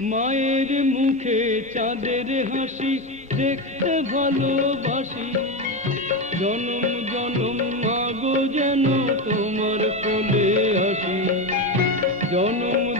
মায়ের মুখে চাঁদের হাসি দেখতে ভালোবাসি। জনম জনম মাগো যেন তোমার কোলে আসি। জনম